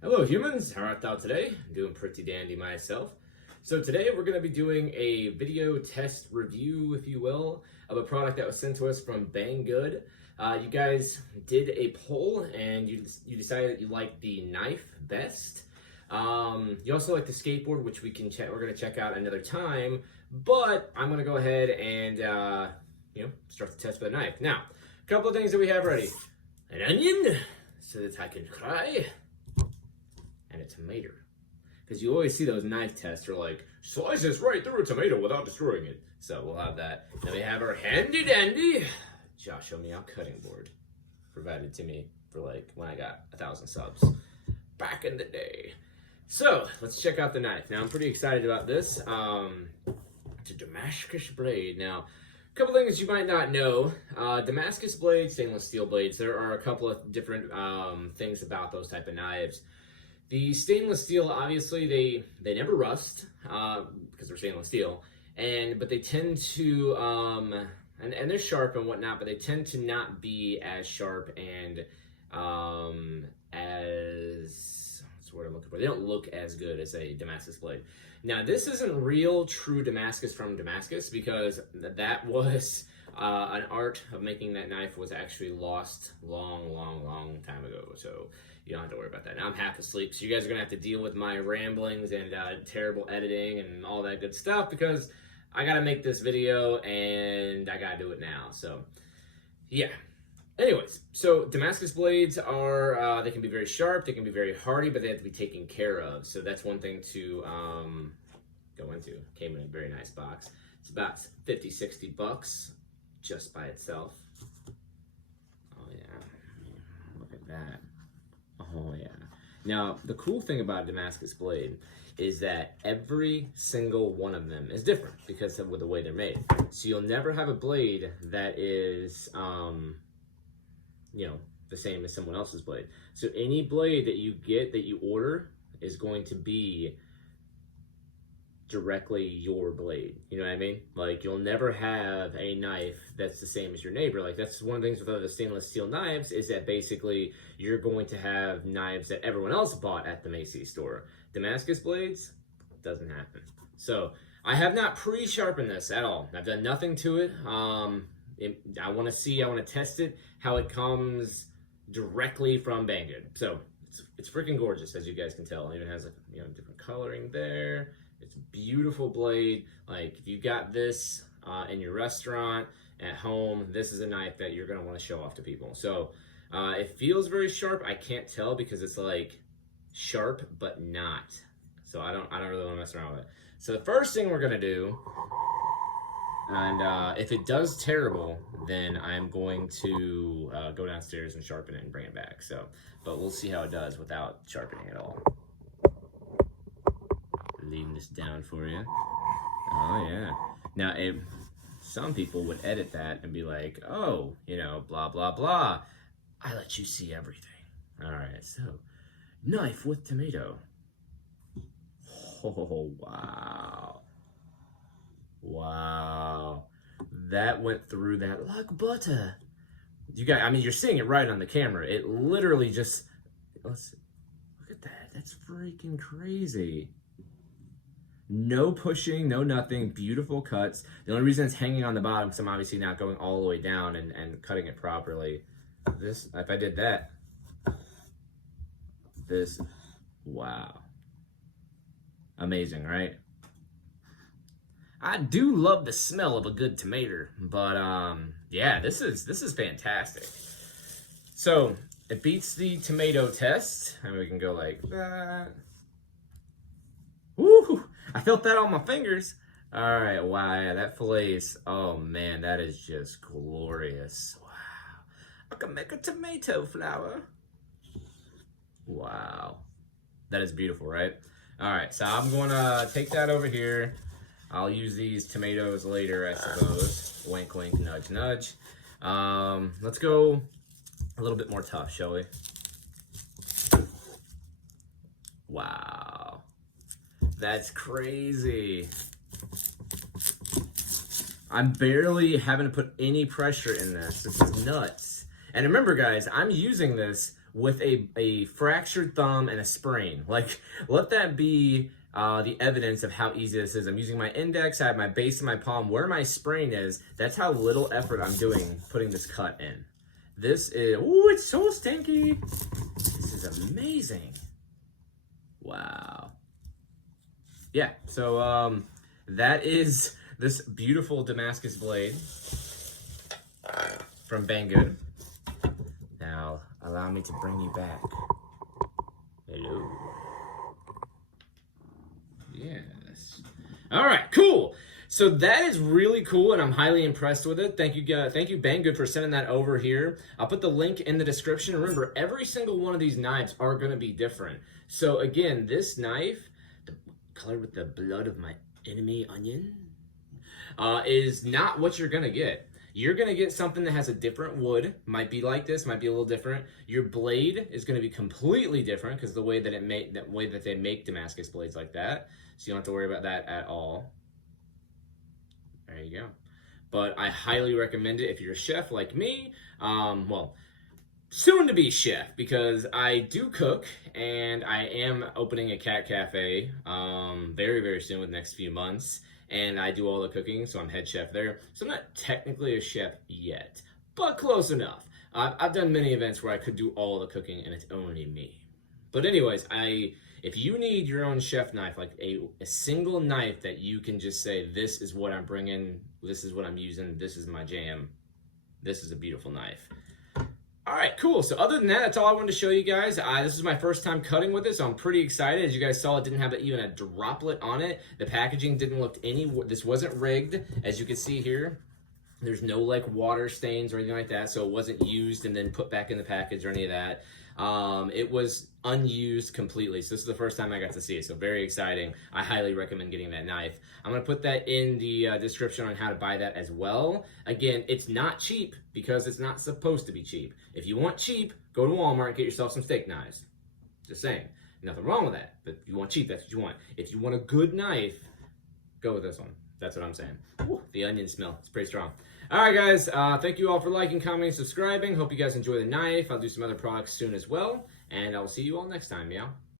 Hello humans, how art thou today? I'm doing pretty dandy myself. So today we're going to be doing a video test review, if you will, of a product that was sent to us from Banggood. You guys did a poll and you decided that you liked the knife best. You also like the skateboard, which we're going to check out another time, but I'm going to go ahead and start the test with a knife. Now, a couple of things that we have ready. An onion, so that I can cry. And a tomato. Because you always see those knife tests are like, slice this right through a tomato without destroying it. So we'll have that. Then we have our handy dandy Josh O'Meal cutting board. Provided to me for like when I got 1,000 subs. Back in the day. So let's check out the knife. Now I'm pretty excited about this. It's a Damascus blade. Now, a couple things you might not know. Damascus blades, stainless steel blades, there are a couple of different things about those type of knives. The stainless steel, obviously, they never rust because they're stainless steel, but they tend to, and they're sharp and whatnot, but they tend to not be as sharp and as, what's the word I'm looking for? They don't look as good as a Damascus blade. Now, this isn't real true Damascus from Damascus because that was an art of making that knife was actually lost long time ago. So you don't have to worry about that. Now I'm half asleep, so you guys are gonna have to deal with my ramblings and terrible editing and all that good stuff because I gotta make this video and I gotta do it now. So yeah. Anyways, so Damascus blades are, they can be very sharp, they can be very hardy, but they have to be taken care of. So that's one thing to go into. Came in a very nice box. It's about 50, 60 bucks just by itself. Oh yeah, look at that. Oh yeah. Now, the cool thing about a Damascus blade is that every single one of them is different because of the way they're made. So you'll never have a blade that is, the same as someone else's blade. So any blade that you get, that you order, is going to be directly your blade. You know what I mean? Like, you'll never have a knife that's the same as your neighbor. Like, that's one of the things with other stainless steel knives is that basically you're going to have knives that everyone else bought at the Macy's store. Damascus blades, doesn't happen. So I have not pre-sharpened this at all. I've done nothing to it. I want to test it, how it comes directly from Banggood. So it's freaking gorgeous, as you guys can tell. It even has different coloring there. It's a beautiful blade. Like, if you got this in your restaurant, at home, this is a knife that you're gonna want to show off to people. So it feels very sharp. I can't tell because it's like sharp but not. So I don't really want to mess around with it. So the first thing we're gonna do, and if it does terrible, then I'm going to go downstairs and sharpen it and bring it back. So, but we'll see how it does without sharpening at all. Leaving this down for you. Oh yeah. Now, some people would edit that and be like, oh, blah blah blah. I let you see everything. All right. So, knife with tomato. Oh wow. Wow. That went through that like butter. You guys, I mean, you're seeing it right on the camera. It literally just, look at that. That's freaking crazy. No pushing, no nothing, beautiful cuts. The only reason it's hanging on the bottom is I'm obviously not going all the way down and cutting it properly. This, if I did that, wow. Amazing, right? I do love the smell of a good tomato, but yeah, this is fantastic. So it beats the tomato test, and we can go like that. Woo! I felt that on my fingers. All right, wow, yeah, that fillets. Oh man, that is just glorious. Wow, I can make a tomato flour. Wow, that is beautiful, right? All right, so I'm gonna take that over here. I'll use these tomatoes later, I suppose. Wink, wink, nudge, nudge. Let's go a little bit more tough, shall we? Wow. That's crazy. I'm barely having to put any pressure in this. This is nuts. And remember, guys, I'm using this with a fractured thumb and a sprain. Like, let that be the evidence of how easy this is. I'm using my index, I have my base in my palm. Where my sprain is, that's how little effort I'm doing putting this cut in. This is, ooh, it's so stinky. This is amazing. Wow. Yeah, so that is this beautiful Damascus blade from Banggood. Now, allow me to bring you back. Hello. Yes. All right, cool. So that is really cool, and I'm highly impressed with it. Thank you, Banggood, for sending that over here. I'll put the link in the description. Remember, every single one of these knives are going to be different. So again, this knife, colored with the blood of my enemy onion, is not what you're going to get. You're going to get something that has a different wood. Might be like this, might be a little different. Your blade is going to be completely different because the way that they make Damascus blades like that. So you don't have to worry about that at all. There you go. But I highly recommend it if you're a chef like me. Well, soon to be chef, because I do cook and I am opening a cat cafe very, very soon, with the next few months. And I do all the cooking, so I'm head chef there. So I'm not technically a chef yet, but close enough. I've done many events where I could do all the cooking and it's only me. But anyways, if you need your own chef knife, like a single knife that you can just say, this is what I'm bringing, this is what I'm using, this is my jam, this is a beautiful knife. All right, cool. So other than that, that's all I wanted to show you guys. This is my first time cutting with it, so I'm pretty excited. As you guys saw, it didn't have even a droplet on it. The packaging didn't look this wasn't rigged. As you can see here, there's no like water stains or anything like that, so it wasn't used and then put back in the package or any of that. It was unused completely. So this is the first time I got to see it. So very exciting. I highly recommend getting that knife. I'm going to put that in the description on how to buy that as well. Again, it's not cheap because it's not supposed to be cheap. If you want cheap, go to Walmart and get yourself some steak knives. Just saying. Nothing wrong with that. But if you want cheap, that's what you want. If you want a good knife, go with this one. That's what I'm saying. Ooh, the onion smell. It's pretty strong. All right, guys. Thank you all for liking, commenting, subscribing. Hope you guys enjoy the knife. I'll do some other products soon as well. And I will see you all next time, yeah?